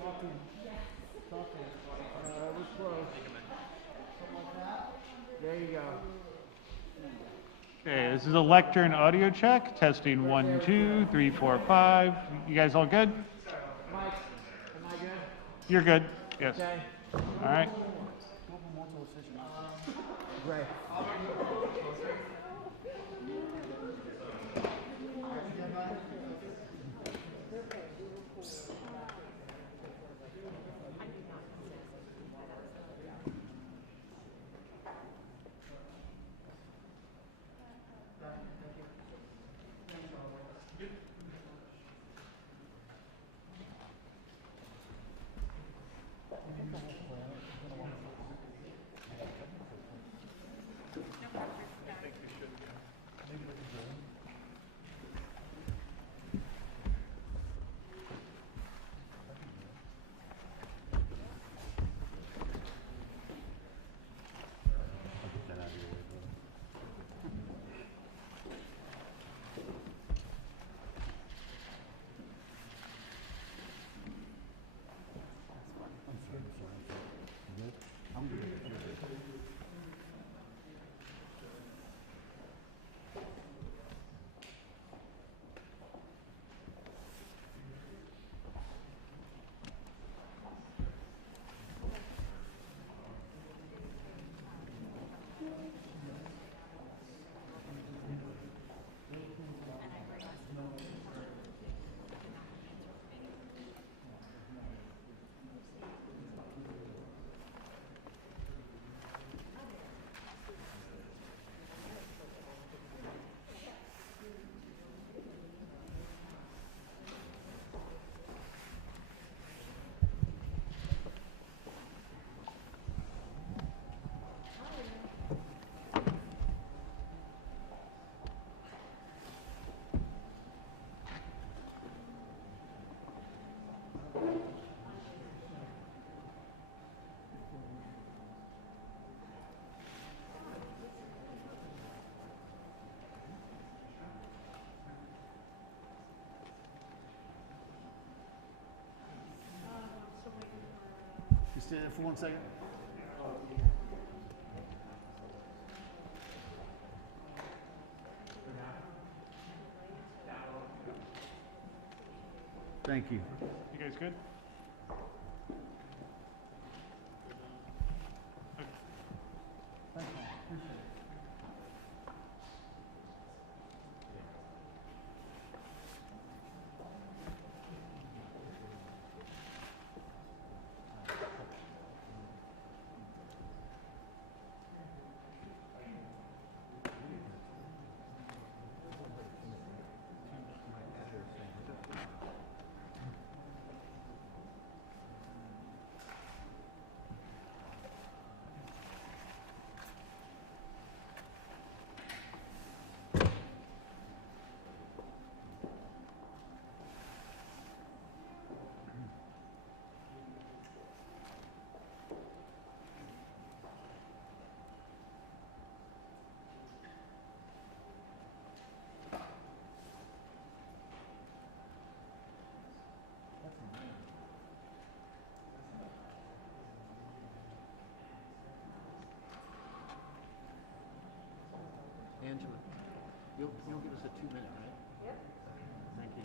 Talking. Talking. We're close. Something like that. There you go. Okay, this is a lectern audio check. Testing 1, 2, 3, 4, 5. You guys all good? Mike, am I good? You're good. Yes. Okay. All right. Great. Just stand there for 1 second. Thank you. You guys good? Angela, you'll give us a 2-minute, right? Yep. Thank you.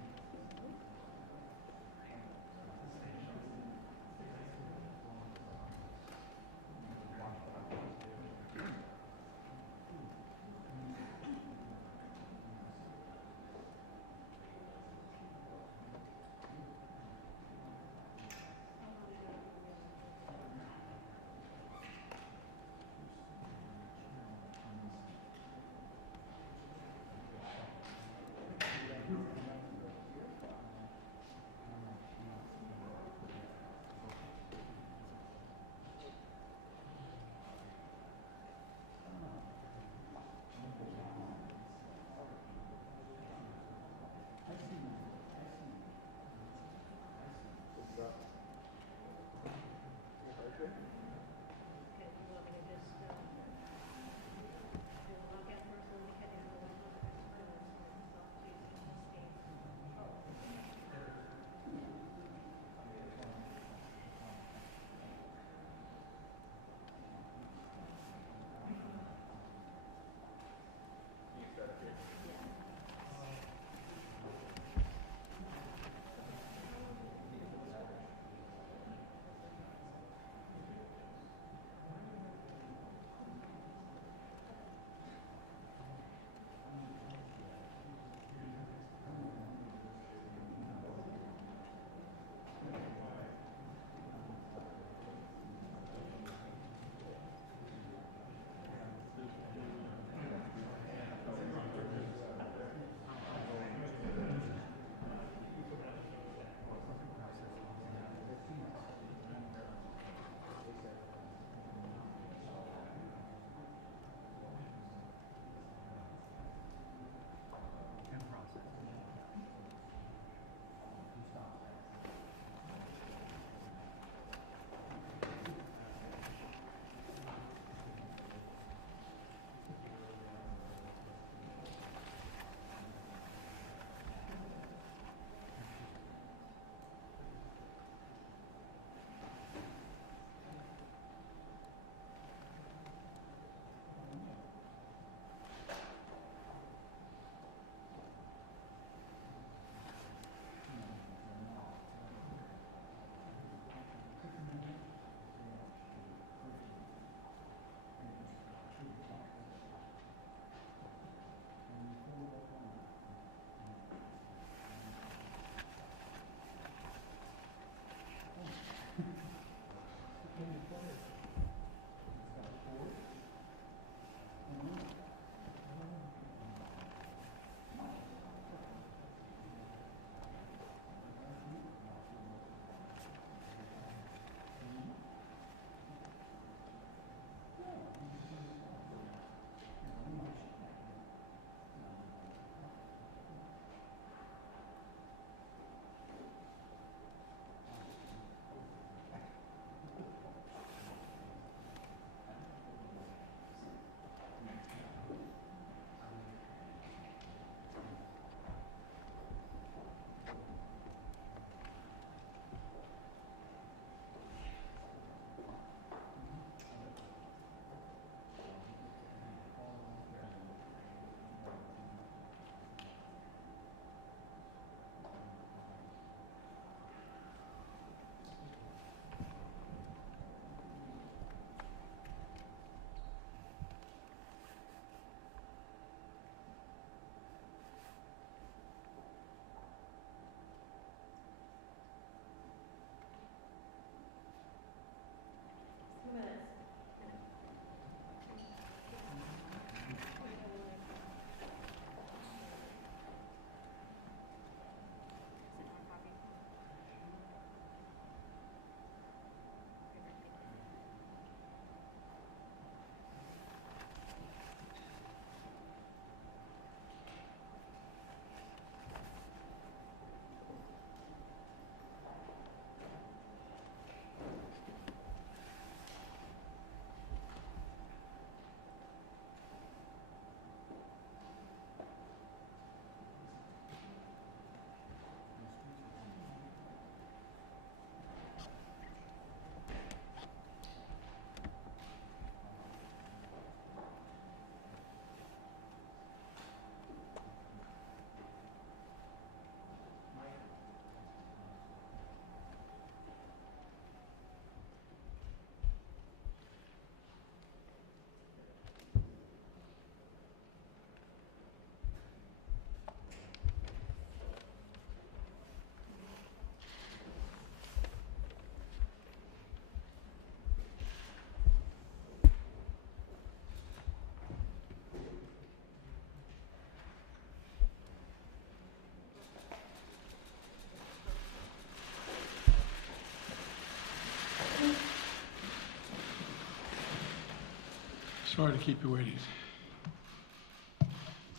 Sorry to keep you waiting.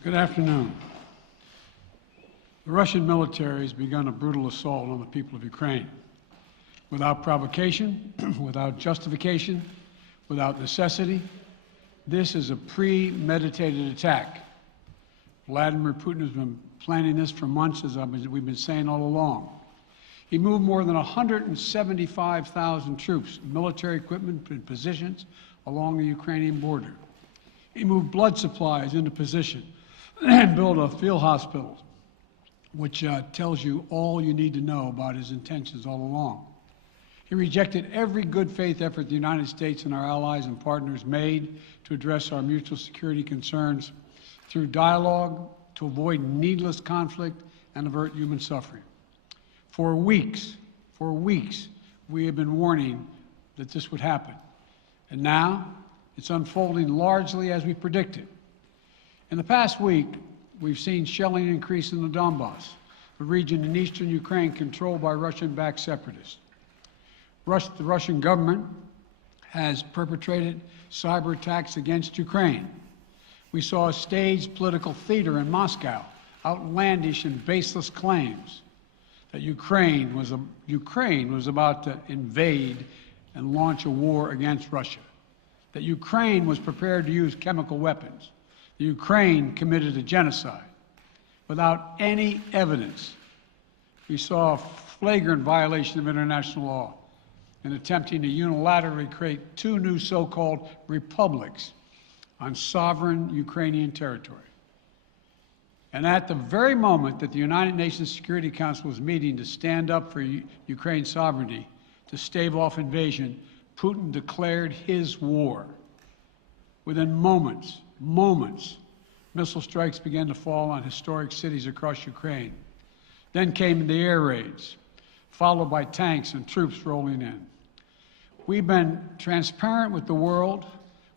Good afternoon. The Russian military has begun a brutal assault on the people of Ukraine. Without provocation, without justification, without necessity, this is a premeditated attack. Vladimir Putin has been planning this for months, as we've been saying all along. He moved more than 175,000 troops, military equipment and positions along the Ukrainian border. He moved blood supplies into position and built a field hospital, which tells you all you need to know about his intentions all along. He rejected every good faith effort the United States and our allies and partners made to address our mutual security concerns through dialogue to avoid needless conflict and avert human suffering. For weeks, we have been warning that this would happen. And now it's unfolding largely as we predicted. In the past week, we've seen shelling increase in the Donbass, a region in eastern Ukraine controlled by Russian-backed separatists. The Russian government has perpetrated cyber attacks against Ukraine. We saw a staged political theater in Moscow, outlandish and baseless claims that Ukraine was about to invade and launch a war against Russia, that Ukraine was prepared to use chemical weapons, that Ukraine committed a genocide. Without any evidence, we saw a flagrant violation of international law in attempting to unilaterally create two new so-called republics on sovereign Ukrainian territory. And at the very moment that the United Nations Security Council was meeting to stand up for Ukraine's sovereignty, to stave off invasion, Putin declared his war. Within moments, missile strikes began to fall on historic cities across Ukraine. Then came the air raids, followed by tanks and troops rolling in. We've been transparent with the world.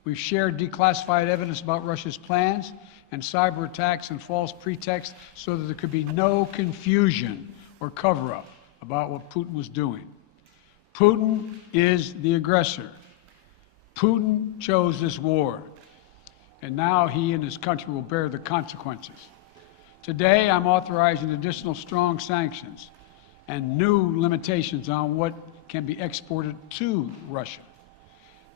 We've shared declassified evidence about Russia's plans and cyber attacks and false pretexts so that there could be no confusion or cover-up about what Putin was doing. Putin is the aggressor. Putin chose this war, and now he and his country will bear the consequences. Today, I'm authorizing additional strong sanctions and new limitations on what can be exported to Russia.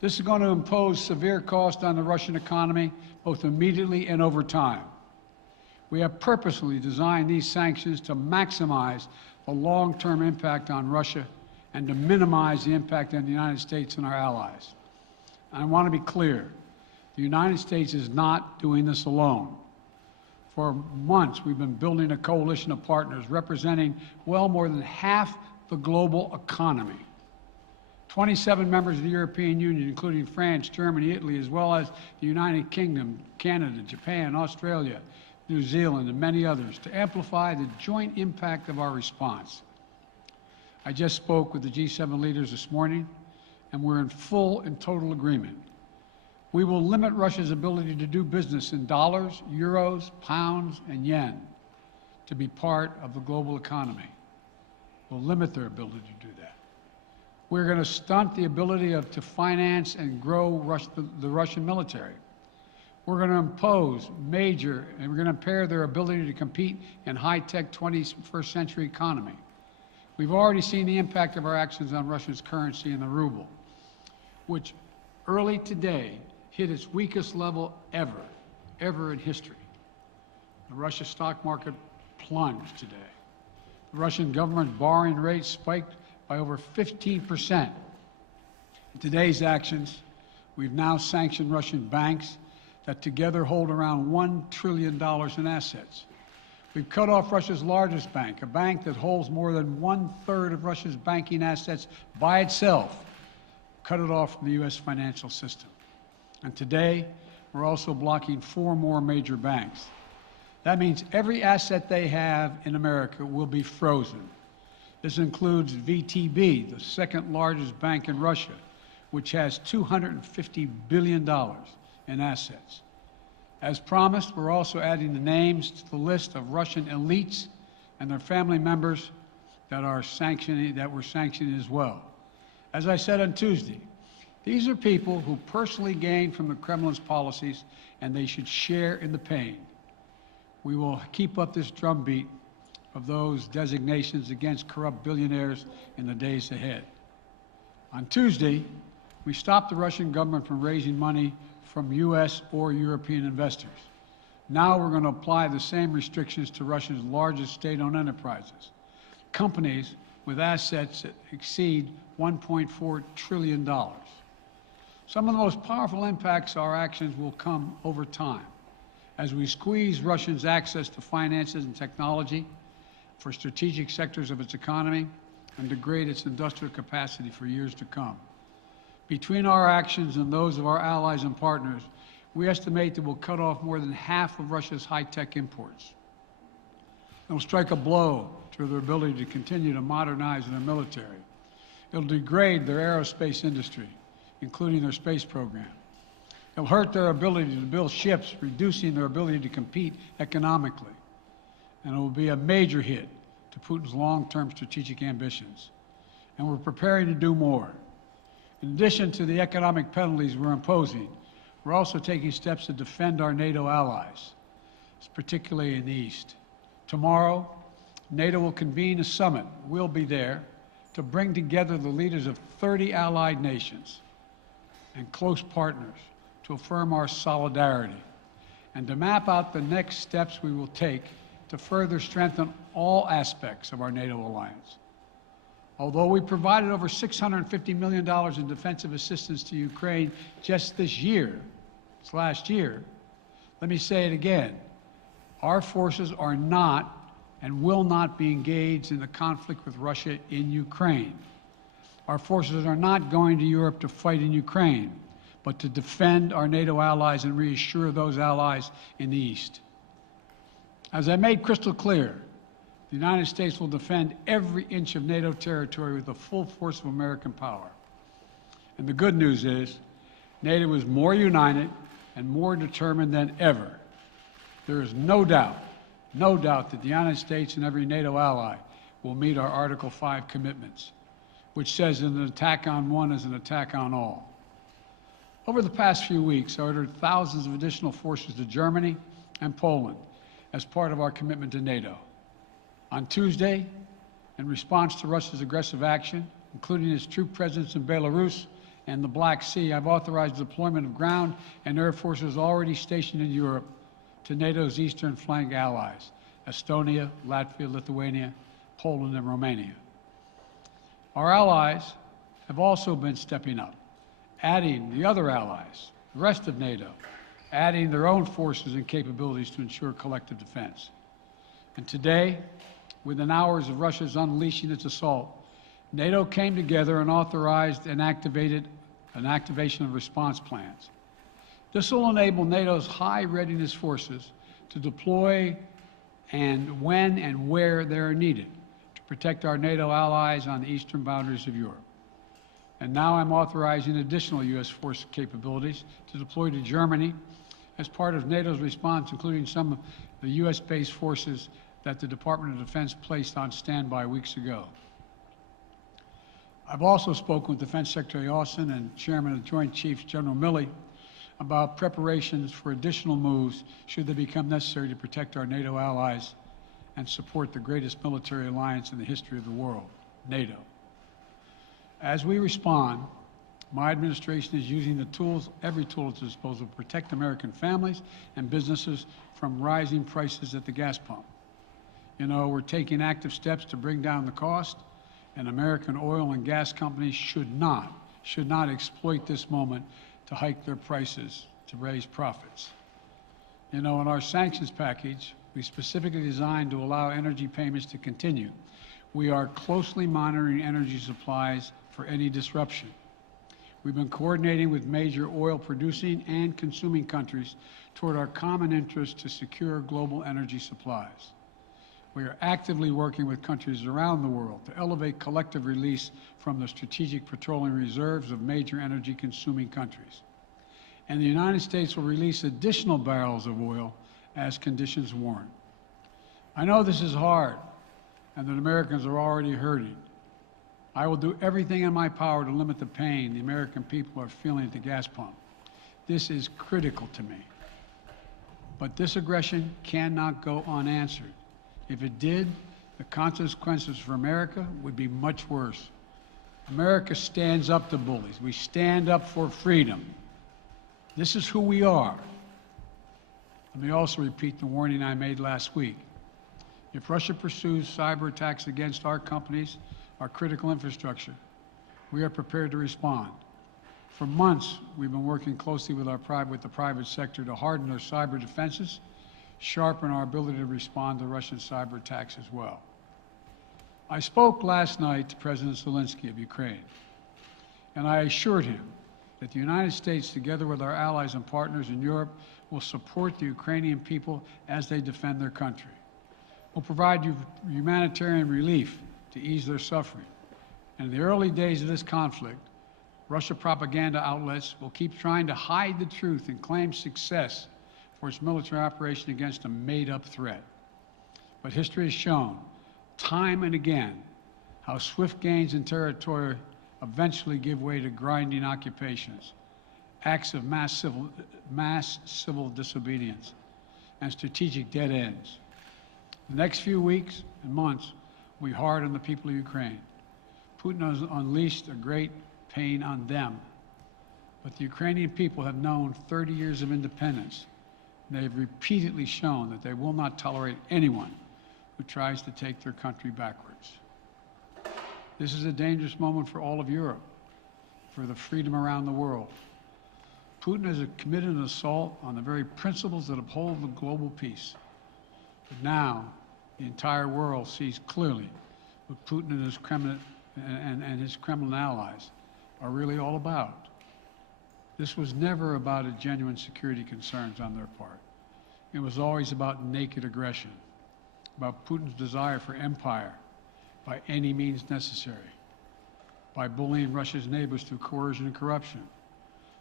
This is going to impose severe cost on the Russian economy, both immediately and over time. We have purposely designed these sanctions to maximize the long-term impact on Russia and to minimize the impact on the United States and our allies. I want to be clear, the United States is not doing this alone. For months, we've been building a coalition of partners representing well more than half the global economy. 27 members of the European Union, including France, Germany, Italy, as well as the United Kingdom, Canada, Japan, Australia, New Zealand, and many others, to amplify the joint impact of our response. I just spoke with the G7 leaders this morning, and we're in full and total agreement. We will limit Russia's ability to do business in dollars, euros, pounds, and yen to be part of the global economy. We'll limit their ability to do that. We're going to stunt the ability to finance and grow the Russian military. We're going to impose and we're going to impair their ability to compete in high-tech 21st century economy. We've already seen the impact of our actions on Russia's currency and the ruble, which early today hit its weakest level ever in history. The Russia stock market plunged today. The Russian government borrowing rate spiked by over 15%. In today's actions, we've now sanctioned Russian banks that together hold around $1 trillion in assets. We've cut off Russia's largest bank, a bank that holds more than 1/3 of Russia's banking assets by itself, cut it off from the U.S. financial system. And today, we're also blocking 4 more major banks. That means every asset they have in America will be frozen. This includes VTB, the second largest bank in Russia, which has $250 billion in assets. As promised, we're also adding the names to the list of Russian elites and their family members that we're sanctioning as well. As I said on Tuesday, These are people who personally gain from the Kremlin's policies, and they should share in the pain. We will keep up this drumbeat of those designations against corrupt billionaires in the days ahead. On Tuesday, we stopped the Russian government from raising money from U.S. or European investors. Now we're going to apply the same restrictions to Russia's largest state-owned enterprises, companies with assets that exceed $1.4 trillion. Some of the most powerful impacts of our actions will come over time as we squeeze Russia's access to finances and technology for strategic sectors of its economy and degrade its industrial capacity for years to come. Between our actions and those of our allies and partners, we estimate that we'll cut off more than half of Russia's high-tech imports. It'll strike a blow to their ability to continue to modernize their military. It'll degrade their aerospace industry, including their space program. It'll hurt their ability to build ships, reducing their ability to compete economically. And it will be a major hit to Putin's long-term strategic ambitions. And we're preparing to do more. In addition to the economic penalties we're imposing, we're also taking steps to defend our NATO allies, particularly in the East. Tomorrow, NATO will convene a summit. We'll be there to bring together the leaders of 30 allied nations and close partners to affirm our solidarity and to map out the next steps we will take to further strengthen all aspects of our NATO alliance. Although we provided over $650 million in defensive assistance to Ukraine just this last year, let me say it again. Our forces are not and will not be engaged in the conflict with Russia in Ukraine. Our forces are not going to Europe to fight in Ukraine, but to defend our NATO allies and reassure those allies in the East. As I made crystal clear, the United States will defend every inch of NATO territory with the full force of American power. And the good news is, NATO is more united and more determined than ever. There is no doubt that the United States and every NATO ally will meet our Article 5 commitments, which says that an attack on one is an attack on all. Over the past few weeks, I ordered thousands of additional forces to Germany and Poland as part of our commitment to NATO. On Tuesday, in response to Russia's aggressive action, including its troop presence in Belarus and the Black Sea, I've authorized the deployment of ground and air forces already stationed in Europe to NATO's eastern flank allies, Estonia, Latvia, Lithuania, Poland, and Romania. Our allies have also been stepping up, adding the other allies, the rest of NATO, adding their own forces and capabilities to ensure collective defense. And today, within hours of Russia's unleashing its assault, NATO came together and authorized and activated an activation of response plans. This will enable NATO's high readiness forces to deploy and when and where they are needed to protect our NATO allies on the eastern boundaries of Europe. And now I'm authorizing additional U.S. force capabilities to deploy to Germany as part of NATO's response, including some of the U.S.-based forces that the Department of Defense placed on standby weeks ago. I've also spoken with Defense Secretary Austin and Chairman of the Joint Chiefs, General Milley, about preparations for additional moves should they become necessary to protect our NATO allies and support the greatest military alliance in the history of the world, NATO. As we respond, my administration is using the tools, every tool at its disposal, to protect American families and businesses from rising prices at the gas pump. You know, we're taking active steps to bring down the cost, and American oil and gas companies should not exploit this moment to hike their prices to raise profits. You know, in our sanctions package, we specifically designed to allow energy payments to continue. We are closely monitoring energy supplies for any disruption. We've been coordinating with major oil producing and consuming countries toward our common interest to secure global energy supplies. We are actively working with countries around the world to elevate collective release from the strategic petroleum reserves of major energy consuming countries. And the United States will release additional barrels of oil as conditions warrant. I know this is hard and that Americans are already hurting, I will do everything in my power to limit the pain the American people are feeling at the gas pump. This is critical to me. But this aggression cannot go unanswered. If it did, the consequences for America would be much worse. America stands up to bullies. We stand up for freedom. This is who we are. Let me also repeat the warning I made last week. If Russia pursues cyber attacks against our companies, our critical infrastructure, we are prepared to respond. For months, we've been working closely with the private sector to harden our cyber defenses, sharpen our ability to respond to Russian cyber attacks as well. I spoke last night to President Zelensky of Ukraine, and I assured him that the United States, together with our allies and partners in Europe, will support the Ukrainian people as they defend their country. We'll provide humanitarian relief to ease their suffering. And in the early days of this conflict, Russia propaganda outlets will keep trying to hide the truth and claim success for its military operation against a made-up threat. But history has shown, time and again, how swift gains in territory eventually give way to grinding occupations, acts of mass civil disobedience, and strategic dead ends. The next few weeks and months will be hard on the people of Ukraine. Putin has unleashed a great pain on them, but the Ukrainian people have known 30 years of independence. They have repeatedly shown that they will not tolerate anyone who tries to take their country backwards. This is a dangerous moment for all of Europe, for the freedom around the world. Putin has committed an assault on the very principles that uphold the global peace. But now, the entire world sees clearly what Putin and his Kremlin allies are really all about. This was never about a genuine security concerns on their part. It was always about naked aggression, about Putin's desire for empire by any means necessary, by bullying Russia's neighbors through coercion and corruption,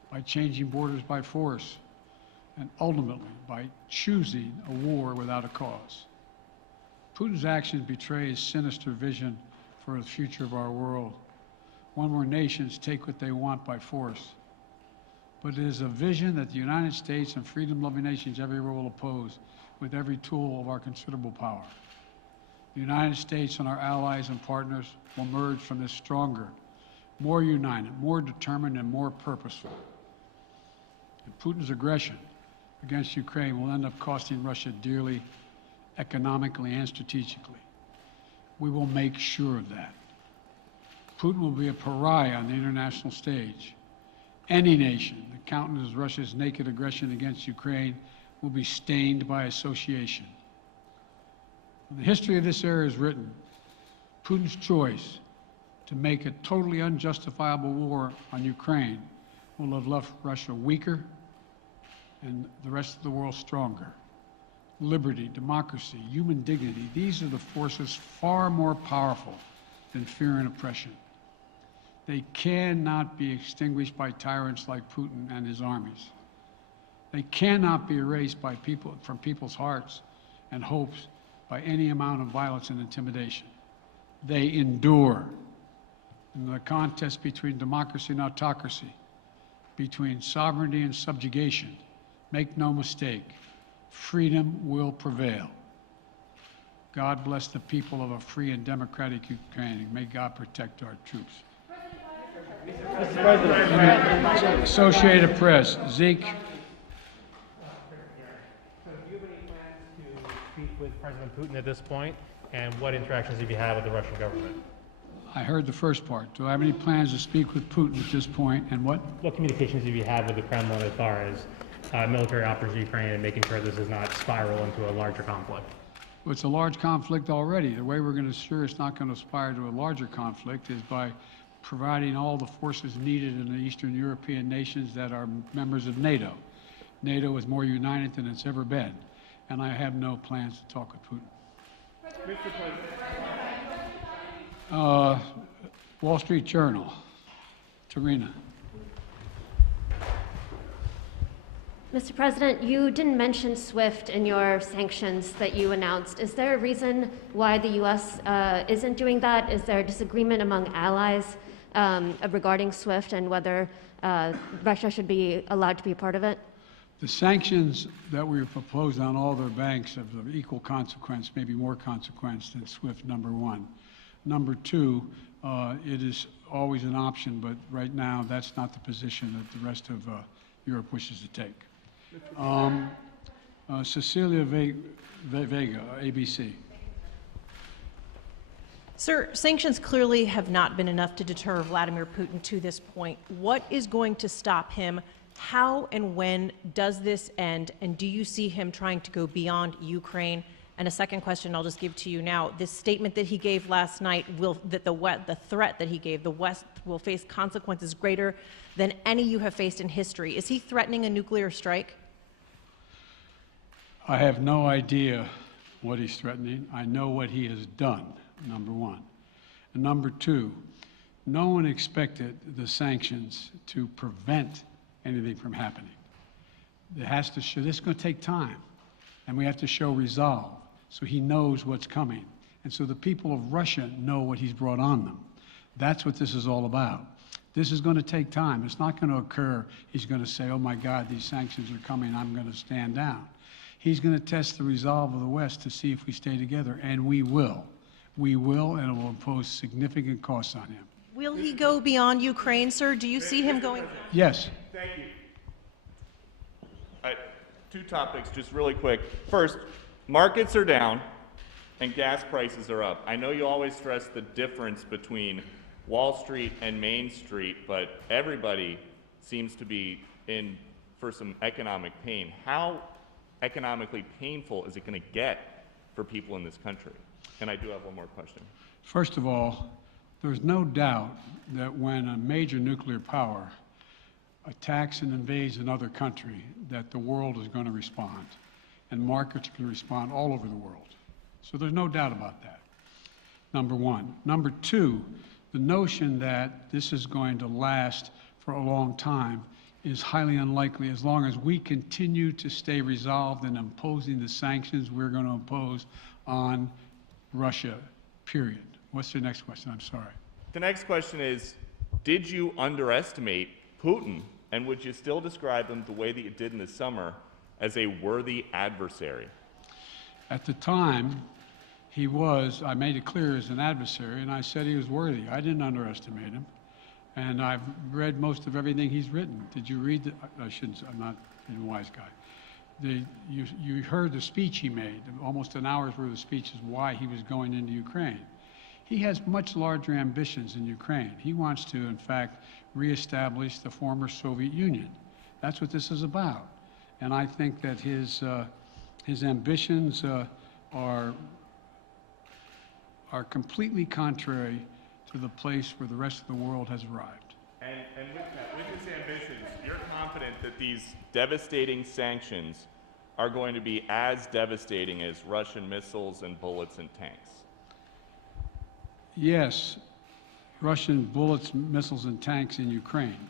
by changing borders by force, and ultimately by choosing a war without a cause. Putin's actions betray his sinister vision for the future of our world, one where nations take what they want by force. But it is a vision that the United States and freedom-loving nations everywhere will oppose with every tool of our considerable power. The United States and our allies and partners will emerge from this stronger, more united, more determined, and more purposeful. And Putin's aggression against Ukraine will end up costing Russia dearly, economically and strategically. We will make sure of that. Putin will be a pariah on the international stage. Any nation that countenances Russia's naked aggression against Ukraine will be stained by association. When the history of this era is written, Putin's choice to make a totally unjustifiable war on Ukraine will have left Russia weaker and the rest of the world stronger. Liberty, democracy, human dignity, these are the forces far more powerful than fear and oppression. They cannot be extinguished by tyrants like Putin and his armies. They cannot be erased by from people's hearts and hopes by any amount of violence and intimidation. They endure. In the contest between democracy and autocracy, between sovereignty and subjugation, make no mistake, freedom will prevail. God bless the people of a free and democratic Ukraine, and may God protect our troops. Mr. President. Associated Press, Zeke. Do you have any plans to speak with President Putin at this point, and what interactions have you had with the Russian government? I heard the first part. Do I have any plans to speak with Putin at this point, and what? What communications have you had with the Kremlin as far as military operations in Ukraine and making sure this does not spiral into a larger conflict? Well, it's a large conflict already. The way we're going to ensure it's not going to aspire to a larger conflict is by providing all the forces needed in the Eastern European nations that are members of NATO. NATO is more united than it's ever been, and I have no plans to talk with Putin. Wall Street Journal, Tarina. Mr. President, you didn't mention SWIFT in your sanctions that you announced. Is there a reason why the U.S. Isn't doing that? Is there a disagreement among allies regarding SWIFT and whether Russia should be allowed to be a part of it? The sanctions that we proposed on all their banks have of equal consequence, maybe more consequence than SWIFT, number one. Number two, it is always an option, but right now that's not the position that the rest of Europe wishes to take. Cecilia Vega, ABC. Sir, sanctions clearly have not been enough to deter Vladimir Putin to this point. What is going to stop him? How and when does this end? And do you see him trying to go beyond Ukraine? And a second question I'll just give to you now. This statement that he gave last night, the threat that he gave, the West will face consequences greater than any you have faced in history. Is he threatening a nuclear strike? I have no idea what he's threatening. I know what he has done, number one. And number two, no one expected the sanctions to prevent anything from happening. It has to show, this is going to take time, and we have to show resolve so he knows what's coming. And so the people of Russia know what he's brought on them. That's what this is all about. This is going to take time. It's not going to occur, he's going to say, oh my God, these sanctions are coming, I'm going to stand down. He's going to test the resolve of the West to see if we stay together, and we will. We will, and it will impose significant costs on him. Will he go beyond Ukraine, sir? Do you see him going? Yes. Thank you. Two topics, just really quick. First, markets are down and gas prices are up. I know you always stress the difference between Wall Street and Main Street, but everybody seems to be in for some economic pain. How economically painful is it going to get for people in this country? And I do have one more question. First of all, there's no doubt that when a major nuclear power attacks and invades another country, that the world is going to respond, and markets can respond all over the world. So there's no doubt about that, number one. Number two, the notion that this is going to last for a long time is highly unlikely as long as we continue to stay resolved in imposing the sanctions we're going to impose on Russia, period. What's the next question? I'm sorry. The next question is, did you underestimate Putin, and would you still describe him the way that you did in the summer as a worthy adversary? At the time, he was, I made it clear, as an adversary, and I said he was worthy. I didn't underestimate him. And I've read most of everything he's written. Did you read I shouldn't, I'm not a wise guy. You heard the speech he made, almost an hour's worth of speeches, why he was going into Ukraine. He has much larger ambitions in Ukraine. He wants to, in fact, reestablish the former Soviet Union. That's what this is about. And I think that his ambitions are completely contrary to the place where the rest of the world has arrived. And with his ambitions, you're confident that these devastating sanctions are going to be as devastating as Russian missiles and bullets and tanks? Yes, Russian bullets, missiles, and tanks in Ukraine.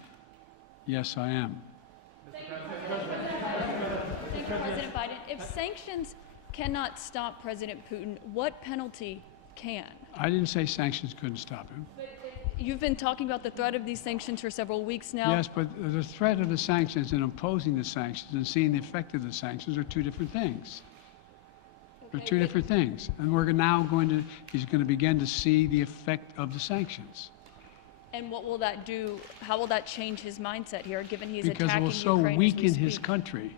Yes, I am. Thank you, President Biden. If sanctions cannot stop President Putin, what penalty can? I didn't say sanctions couldn't stop him. You've been talking about the threat of these sanctions for several weeks now. Yes, but the threat of the sanctions and imposing the sanctions and seeing the effect of the sanctions are two different things. They're two different things. And we're now he's going to begin to see the effect of the sanctions. And what will that do? How will that change his mindset here, given he's because attacking it will so Ukraine weaken his country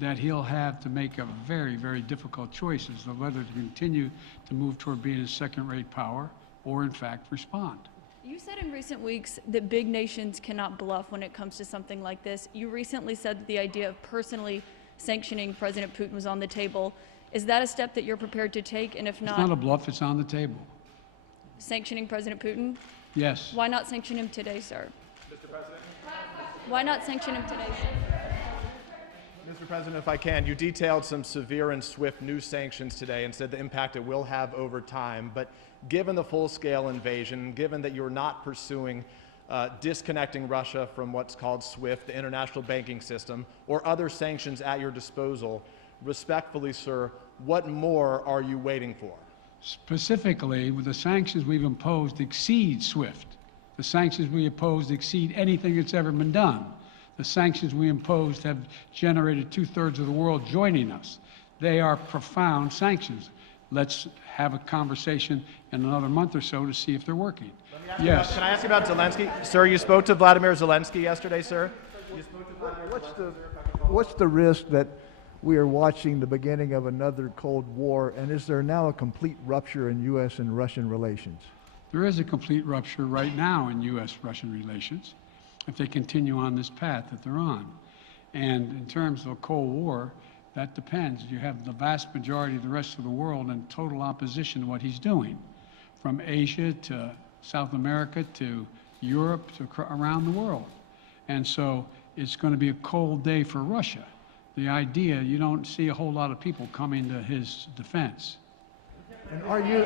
that he'll have to make a very, very difficult choice as to whether to continue to move toward being a second-rate power or, in fact, respond. You said in recent weeks that big nations cannot bluff when it comes to something like this. You recently said that the idea of personally sanctioning President Putin was on the table. Is that a step that you're prepared to take? And if not, it's not a bluff, it's on the table. Sanctioning President Putin? Yes. Why not sanction him today, sir? Mr. President? Why not sanction him today, sir? Mr. President, if I can, you detailed some severe and swift new sanctions today and said the impact it will have over time. But given the full-scale invasion, given that you're not pursuing disconnecting Russia from what's called SWIFT, the international banking system, or other sanctions at your disposal. Respectfully, sir, what more are you waiting for? Specifically, with the sanctions we've imposed exceed SWIFT. The sanctions we imposed exceed anything that's ever been done. The sanctions we imposed have generated 2/3 of the world joining us. They are profound sanctions. Let's have a conversation in another month or so to see if they're working. Yes. Can I ask you about Zelensky? Sir, you spoke to Vladimir Zelensky yesterday, sir? You spoke to Vladimir What's the risk that we are watching the beginning of another Cold War, and is there now a complete rupture in U.S. and Russian relations? There is a complete rupture right now in U.S.-Russian relations if they continue on this path that they're on. And in terms of a Cold War, that depends. You have the vast majority of the rest of the world in total opposition to what he's doing, from Asia to South America to Europe to around the world. And so it's going to be a cold day for Russia. The idea, you don't see a whole lot of people coming to his defense. And are you,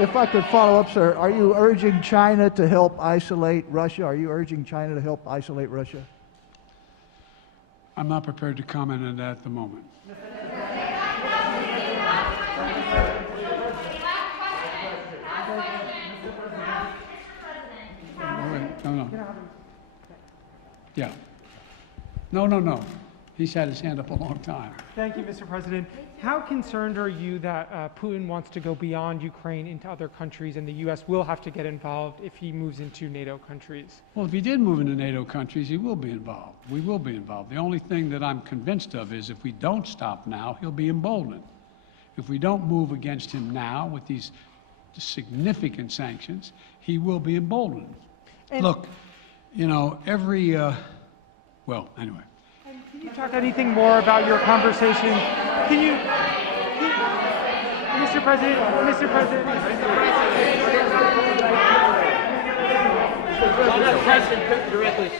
if I could follow up, sir, are you urging China to help isolate Russia? Are you urging China to help isolate Russia? I'm not prepared to comment on that at the moment. No. Yeah. No. He's had his hand up a long time. Thank you, Mr. President. How concerned are you that Putin wants to go beyond Ukraine into other countries, and the U.S. will have to get involved if he moves into NATO countries? Well, if he did move into NATO countries, he will be involved. We will be involved. The only thing that I'm convinced of is if we don't stop now, he'll be emboldened. If we don't move against him now with these significant sanctions, he will be emboldened. Look, you know, well, anyway. Can you talk anything more about your conversation? Mr. President.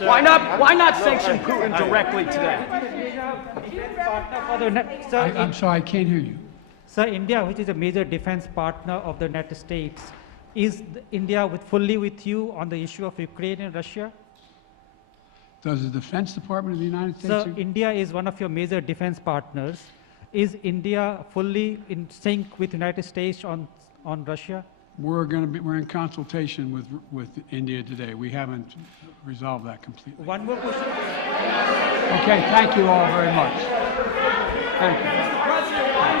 Why not sanction Putin directly today? I'm sorry, I can't hear you. Sir, India, which is a major defense partner of the United States, is India fully with you on the issue of Ukraine and Russia? Does the Defense Department of the United States? Sir, India is one of your major defense partners. Is India fully in sync with the United States on Russia? We're in consultation with India today. We haven't resolved that completely. One more question. Okay, thank you all very much. Thank you.